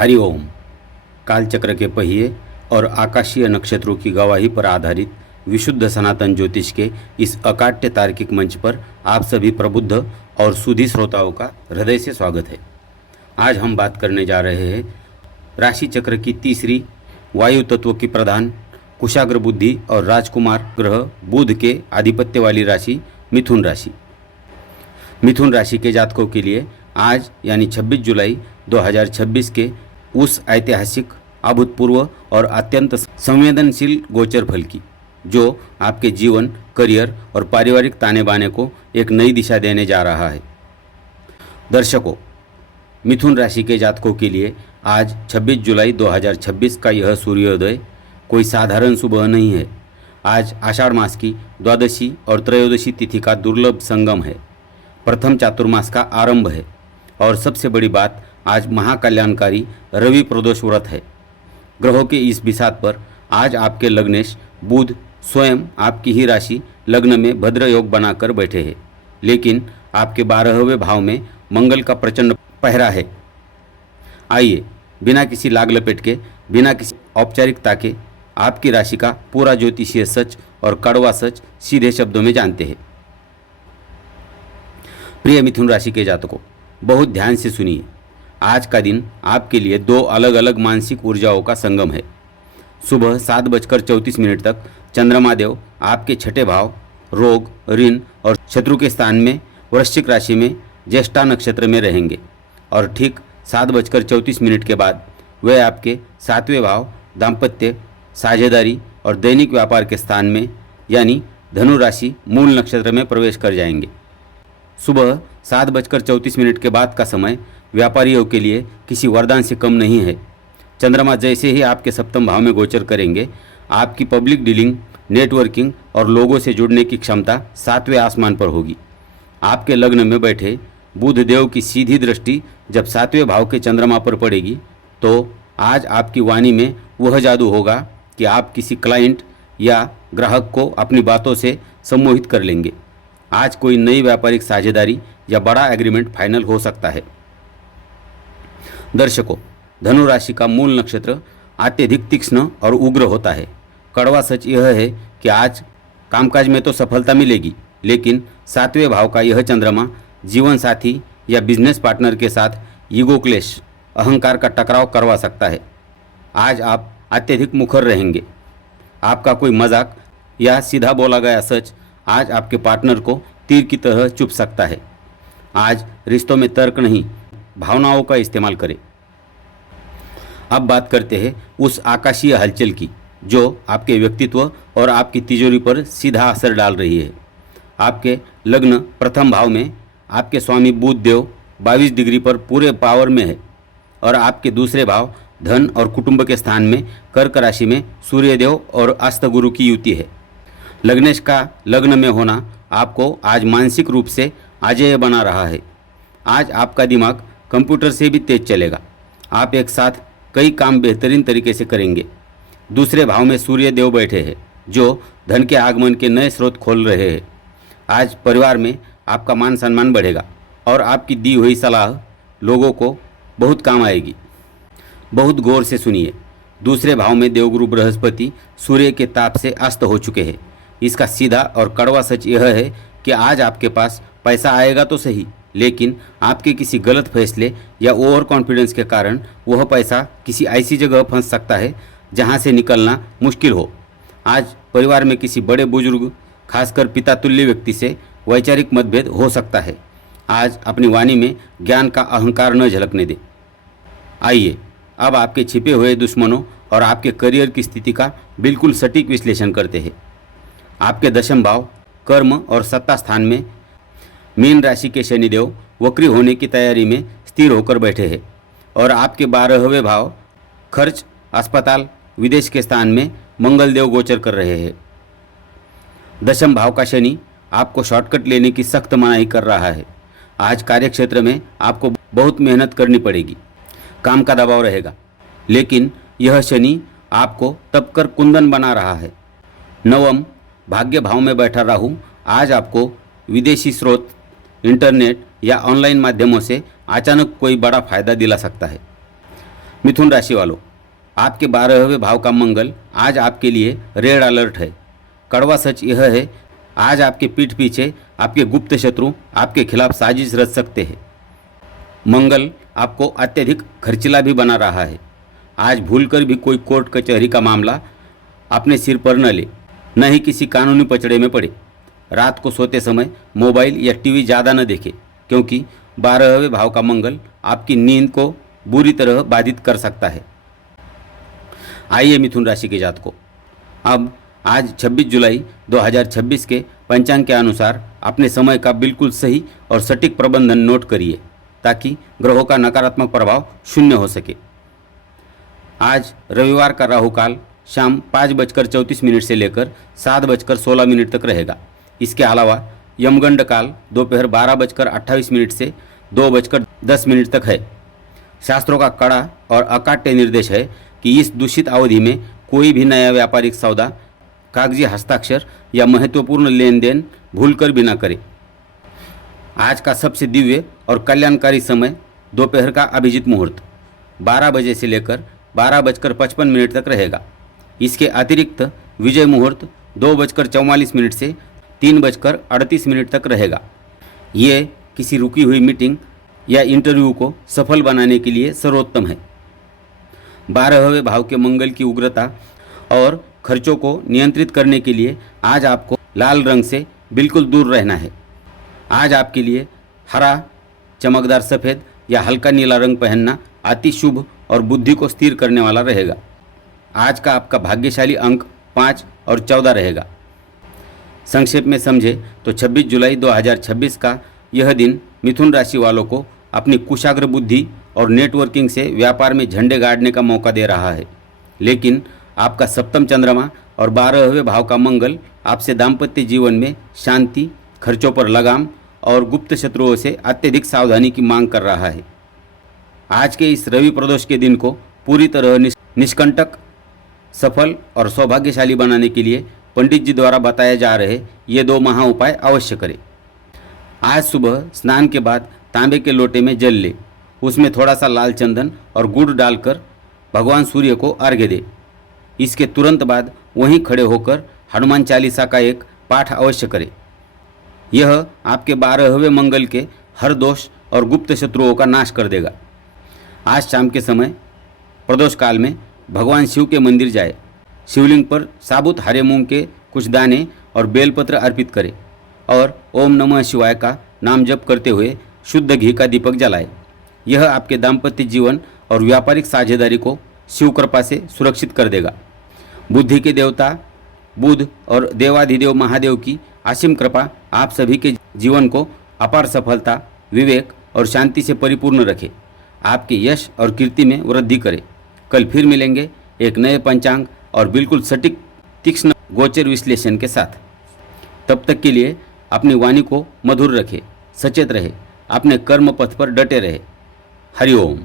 हरिओम। कालचक्र के पहिए और आकाशीय नक्षत्रों की गवाही पर आधारित विशुद्ध सनातन ज्योतिष के इस अकाट्य तार्किक मंच पर आप सभी प्रबुद्ध और सुधी श्रोताओं का हृदय से स्वागत है। आज हम बात करने जा रहे हैं राशि चक्र की तीसरी वायु तत्व की प्रधान कुशाग्र बुद्धि और राजकुमार ग्रह बुध के आधिपत्य वाली राशि मिथुन राशि। मिथुन राशि के जातकों के लिए आज यानी 26 जुलाई 2026 के उस ऐतिहासिक, अभूतपूर्व और अत्यंत संवेदनशील गोचर फल की जो आपके जीवन, करियर और पारिवारिक ताने बाने को एक नई दिशा देने जा रहा है। दर्शकों, मिथुन राशि के जातकों के लिए आज 26 जुलाई 2026 का यह सूर्योदय कोई साधारण सुबह नहीं है। आज आषाढ़ मास की द्वादशी और त्रयोदशी तिथि का दुर्लभ संगम है। प्रथम चातुर्मास का आरंभ है और सबसे बड़ी बात, आज महाकल्याणकारी रवि प्रदोष व्रत है। ग्रहों के इस बिसात पर आज आपके लग्नेश बुध स्वयं आपकी ही राशि लग्न में भद्र योग बनाकर बैठे हैं, लेकिन आपके 12वें भाव में मंगल का प्रचंड पहरा है। आइए बिना किसी लाग लपेट के, बिना किसी औपचारिकता के आपकी राशि का पूरा ज्योतिषीय सच और कड़वा सच सीधे शब्दों में जानते हैं। प्रिय मिथुन राशि के जातकों, बहुत ध्यान से सुनिए। आज का दिन आपके लिए दो अलग अलग मानसिक ऊर्जाओं का संगम है। सुबह 7:34 तक चंद्रमा देव आपके छठे भाव रोग, ऋण और शत्रु के स्थान में वृश्चिक राशि में ज्येष्ठा नक्षत्र में रहेंगे और ठीक 7:34 के बाद वे आपके 7वें भाव दाम्पत्य, साझेदारी और दैनिक व्यापार के स्थान में यानी धनु राशि मूल नक्षत्र में प्रवेश कर जाएंगे। सुबह 7:34 के बाद का समय व्यापारियों के लिए किसी वरदान से कम नहीं है। चंद्रमा जैसे ही आपके सप्तम भाव में गोचर करेंगे, आपकी पब्लिक डीलिंग, नेटवर्किंग और लोगों से जुड़ने की क्षमता 7वें आसमान पर होगी। आपके लग्न में बैठे बुध देव की सीधी दृष्टि जब 7वें भाव के चंद्रमा पर पड़ेगी तो आज आपकी वाणी में वह जादू होगा कि आप किसी क्लाइंट या ग्राहक को अपनी बातों से सम्मोहित कर लेंगे। आज कोई नई व्यापारिक साझेदारी या बड़ा एग्रीमेंट फाइनल हो सकता है। दर्शकों, धनु राशि का मूल नक्षत्र अत्यधिक तीक्ष्ण और उग्र होता है। कड़वा सच यह है कि आज कामकाज में तो सफलता मिलेगी, लेकिन 7वें भाव का यह चंद्रमा जीवन साथी या बिजनेस पार्टनर के साथ ईगो क्लेश, अहंकार का टकराव करवा सकता है। आज आप अत्यधिक मुखर रहेंगे। आपका कोई मजाक या सीधा बोला गया सच आज आपके पार्टनर को तीर की तरह चुभ सकता है। आज रिश्तों में तर्क नहीं, भावनाओं का इस्तेमाल करें। अब बात करते हैं उस आकाशीय हलचल की जो आपके व्यक्तित्व और आपकी तिजोरी पर सीधा असर डाल रही है। आपके लग्न प्रथम भाव में आपके स्वामी बुध देव 22 डिग्री पर पूरे पावर में है और आपके दूसरे भाव धन और कुटुंब के स्थान में कर्क राशि में सूर्यदेव और अस्तगुरु की युति है। लग्नेश का लग्न में होना आपको आज मानसिक रूप से अजेय बना रहा है। आज आपका दिमाग कंप्यूटर से भी तेज चलेगा। आप एक साथ कई काम बेहतरीन तरीके से करेंगे। दूसरे भाव में सूर्य देव बैठे हैं जो धन के आगमन के नए स्रोत खोल रहे हैं। आज परिवार में आपका मान सम्मान बढ़ेगा और आपकी दी हुई सलाह लोगों को बहुत काम आएगी। बहुत गौर से सुनिए। दूसरे भाव में देवगुरु बृहस्पति सूर्य के ताप से अस्त हो चुके हैं। इसका सीधा और कड़वा सच यह है कि आज आपके पास पैसा आएगा तो सही, लेकिन आपके किसी गलत फैसले या ओवर कॉन्फिडेंस के कारण वह पैसा किसी ऐसी जगह फंस सकता है जहां से निकलना मुश्किल हो। आज परिवार में किसी बड़े बुजुर्ग, खासकर पिता तुल्य व्यक्ति से वैचारिक मतभेद हो सकता है। आज अपनी वाणी में ज्ञान का अहंकार न झलकने दें। आइए अब आपके छिपे हुए दुश्मनों और आपके करियर की स्थिति का बिल्कुल सटीक विश्लेषण करते हैं। आपके दशम भाव कर्म और सत्ता स्थान में मीन राशि के शनिदेव वक्री होने की तैयारी में स्थिर होकर बैठे हैं और आपके 12वें भाव खर्च, अस्पताल, विदेश के स्थान में मंगल देव गोचर कर रहे हैं। दशम भाव का शनि आपको शॉर्टकट लेने की सख्त मनाही कर रहा है। आज कार्यक्षेत्र में आपको बहुत मेहनत करनी पड़ेगी, काम का दबाव रहेगा, लेकिन यह शनि आपको तपकर कुंदन बना रहा है। नवम भाग्य भाव में बैठा राहु आज आपको विदेशी स्रोत, इंटरनेट या ऑनलाइन माध्यमों से अचानक कोई बड़ा फायदा दिला सकता है। मिथुन राशि वालों, आपके 12वें भाव का मंगल आज आपके लिए रेड अलर्ट है। कड़वा सच यह है, आज आपके पीठ पीछे आपके गुप्त शत्रु आपके खिलाफ साजिश रच सकते हैं। मंगल आपको अत्यधिक खर्चीला भी बना रहा है। आज भूलकर भी कोई कोर्ट कचहरी का मामला अपने सिर पर न ले, न ही किसी कानूनी पचड़े में पड़े। रात को सोते समय मोबाइल या टीवी ज़्यादा न देखें, क्योंकि 12वें भाव का मंगल आपकी नींद को बुरी तरह बाधित कर सकता है। आइए मिथुन राशि के जातकों, अब आज 26 जुलाई 2026 के पंचांग के अनुसार अपने समय का बिल्कुल सही और सटीक प्रबंधन नोट करिए, ताकि ग्रहों का नकारात्मक प्रभाव शून्य हो सके। आज रविवार का राहु काल शाम 5:34 से लेकर 7:16 तक रहेगा। इसके अलावा यमगंड काल दोपहर 12:28 से 2:10 तक है। शास्त्रों का कड़ा और अकाट्य निर्देश है कि इस दूषित अवधि में कोई भी नया व्यापारिक सौदा, कागजी हस्ताक्षर या महत्वपूर्ण लेन देन भूलकर भी न करें। आज का सबसे दिव्य और कल्याणकारी समय दोपहर का अभिजीत मुहूर्त 12 बजे से लेकर 12:55 तक रहेगा। इसके अतिरिक्त विजय मुहूर्त 2:44 से 3:38 तक रहेगा। ये किसी रुकी हुई मीटिंग या इंटरव्यू को सफल बनाने के लिए सर्वोत्तम है। 12वें भाव के मंगल की उग्रता और खर्चों को नियंत्रित करने के लिए आज आपको लाल रंग से बिल्कुल दूर रहना है। आज आपके लिए हरा, चमकदार सफ़ेद या हल्का नीला रंग पहनना अति शुभ और बुद्धि को स्थिर करने वाला रहेगा। आज का आपका भाग्यशाली अंक 5 और 14 रहेगा। संक्षेप में समझे तो 26 जुलाई 2026 का यह दिन मिथुन राशि वालों को अपनी कुशाग्र बुद्धि और नेटवर्किंग से व्यापार में झंडे गाड़ने का मौका दे रहा है। लेकिन आपका सप्तम चंद्रमा और 12वें भाव का मंगल आपसे दाम्पत्य जीवन में शांति, खर्चों पर लगाम और गुप्त शत्रुओं से अत्यधिक सावधानी की मांग कर रहा है। आज के इस रवि प्रदोष के दिन को पूरी तरह निष्कंटक, सफल और सौभाग्यशाली बनाने के लिए पंडित जी द्वारा बताए जा रहे ये 2 महा उपाय अवश्य करें। आज सुबह स्नान के बाद तांबे के लोटे में जल ले, उसमें थोड़ा सा लाल चंदन और गुड़ डालकर भगवान सूर्य को अर्घ्य दे। इसके तुरंत बाद वहीं खड़े होकर हनुमान चालीसा का एक पाठ अवश्य करें। यह आपके 12वें मंगल के हर दोष और गुप्त शत्रुओं का नाश कर देगा। आज शाम के समय प्रदोष काल में भगवान शिव के मंदिर जाए, शिवलिंग पर साबुत हरे मूंग के कुछ दाने और बेलपत्र अर्पित करें और ओम नमः शिवाय का नाम जप करते हुए शुद्ध घी का दीपक जलाए। यह आपके दाम्पत्य जीवन और व्यापारिक साझेदारी को शिव कृपा से सुरक्षित कर देगा। बुद्धि के देवता बुध और देवाधिदेव महादेव की असीम कृपा आप सभी के जीवन को अपार सफलता, विवेक और शांति से परिपूर्ण रखे, आपके यश और कीर्ति में वृद्धि करे। कल फिर मिलेंगे एक नए पंचांग और बिल्कुल सटीक, तीक्ष्ण गोचर विश्लेषण के साथ। तब तक के लिए अपनी वाणी को मधुर रखें, सचेत रहे, अपने कर्म पथ पर डटे रहे। हरिओम।